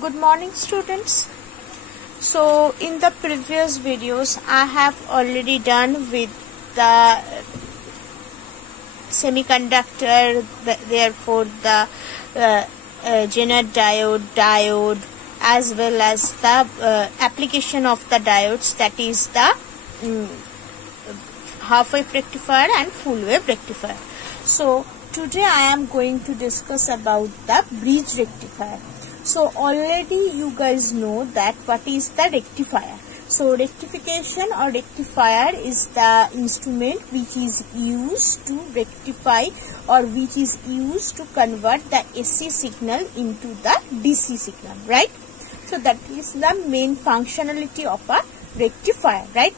Good morning, students. So in the previous videos I have already done with the semiconductor, therefore the Zener diode as well as the application of the diodes, that is the half wave rectifier and full wave rectifier. So today I am going to discuss about the bridge rectifier. So already you guys know that what is the rectifier. So rectification or rectifier is the instrument which is used to rectify or which is used to convert the AC signal into the DC signal, right? So that is the main functionality of a rectifier, right?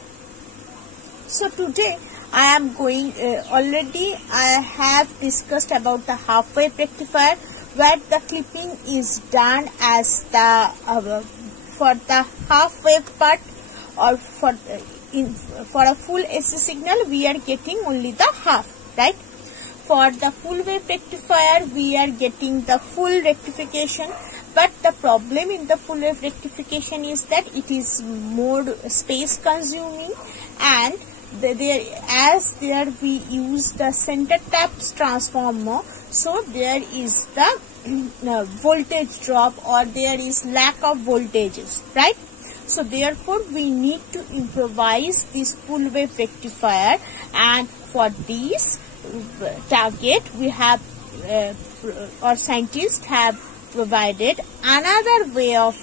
So today I am going, already I have discussed about the half wave rectifier, where the clipping is done as the for the half wave part, or for a full AC signal we are getting only the half, right? For the full wave rectifier we are getting the full rectification, but the problem in the full wave rectification is that it is more space consuming, and there we use the center taps transformer, so there is the voltage drop, or there is lack of voltages, right? So therefore we need to improvise this full wave rectifier, and for this target we have or scientists have provided another way of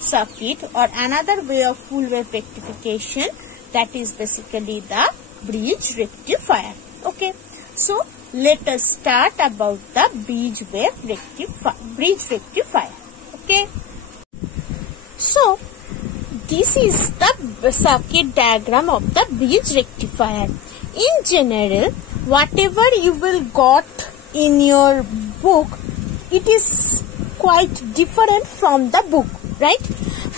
circuit or another way of full wave rectification, that is basically the bridge rectifier. Okay, so let us start about the bridge rectifier. Okay, so this is the circuit diagram of the bridge rectifier. In general, whatever you will got in your book, it is quite different from the book, right?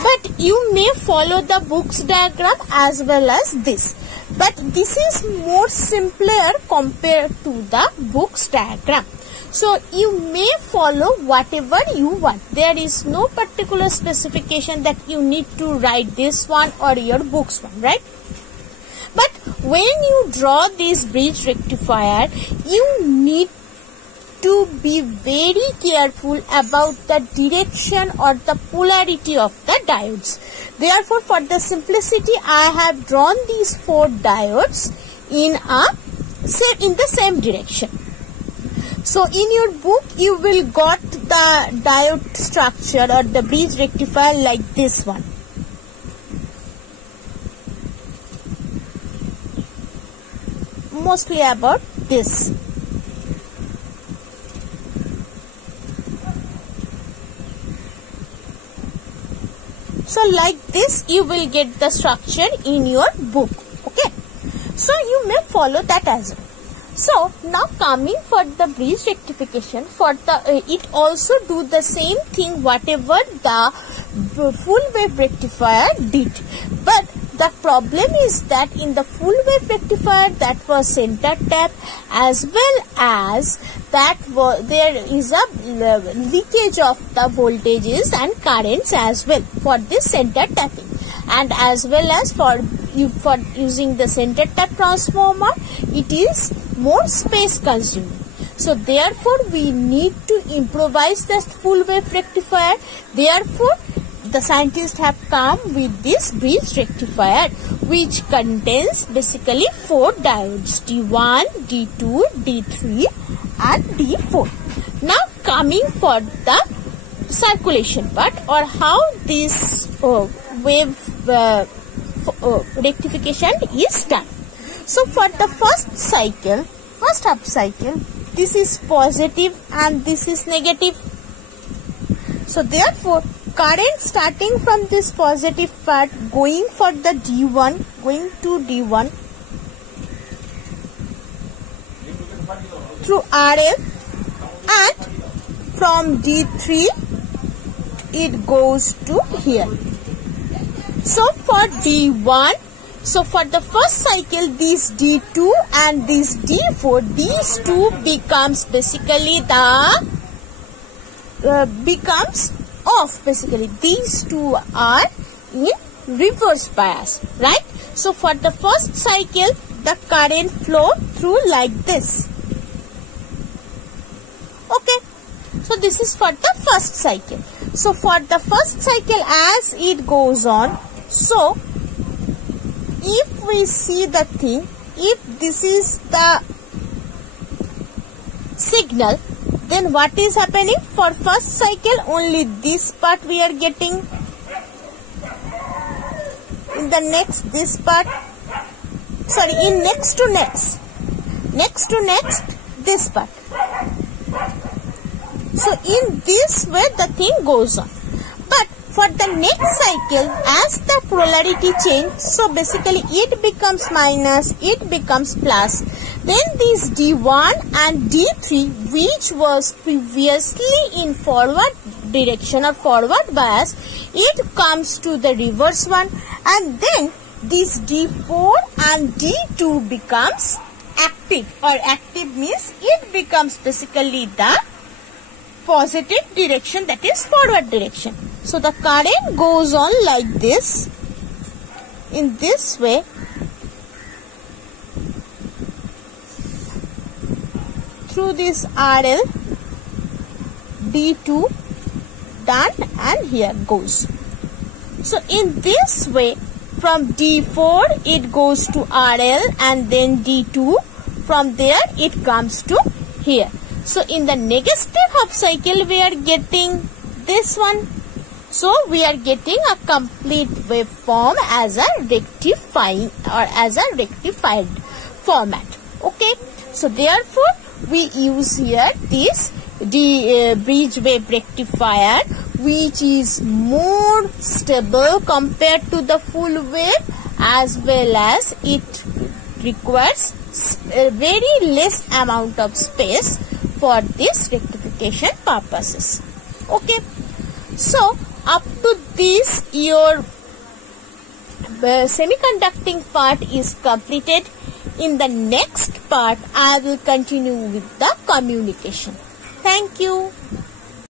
But you may follow the book's diagram as well as this. But this is more simpler compared to the book's diagram. So you may follow whatever you want. There is no particular specification that you need to write this one or your book's one, right? But when you draw this bridge rectifier, you need to be very careful about the direction or the polarity of the diodes. Therefore, for the simplicity, I have drawn these 4 diodes in the same direction. So in your book you will got the diode structure or the bridge rectifier like this one. Mostly about this. So like this you will get the structure in your book. Okay, so you may follow that as well. So now coming for the bridge rectification, for the it also do the same thing whatever the full wave rectifier did, but the problem is that in the full wave rectifier that was center tap, as well as that there is a leakage of the voltages and currents as well for this center tapping, and as well as for using the center tap transformer, it is more space consuming. So therefore we need to improvise the full wave rectifier. Therefore the scientists have come with this bridge rectifier, which contains basically 4 diodes, D1, D2, D3 and D4. Now coming for the circulation part, or how this wave rectification is done. So for the first half cycle, this is positive and this is negative. So therefore current starting from this positive part going for the D1, going to D1 through RL, and from D3 it goes to here. So for D1, so for the first cycle, this D2 and this D4, these two becomes basically the becomes off. Basically, these two are in reverse bias, right? So for the first cycle, the current flow through like this. Okay, so this is for the first cycle. So for the first cycle, as it goes on, so if we see the thing, if this is the signal, then what is happening? For first cycle, only this part we are getting. In the next, this part, sorry, in next to next, this part. So in this way the thing goes on. But for the next cycle, as the polarity change, so basically it becomes minus, it becomes plus. Then this D1 and D3, which was previously in forward direction or forward bias, it comes to the reverse one, and then this D4 and D2 becomes active, or active means it becomes basically the positive direction, that is forward direction. So the current goes on like this, in this way, through this RL, D2 done, and here goes. So in this way, from D4 it goes to RL, and then D2, from there it comes to here. So in the negative half cycle we are getting this one. So we are getting a complete waveform as a rectifying or as a rectified format. Okay. So therefore we use here this bridge wave rectifier, which is more stable compared to the full wave, as well as it requires very less amount of space for this rectification purposes. Okay, so up to this your semiconducting part is completed. In the next part I will continue with the communication. Thank you.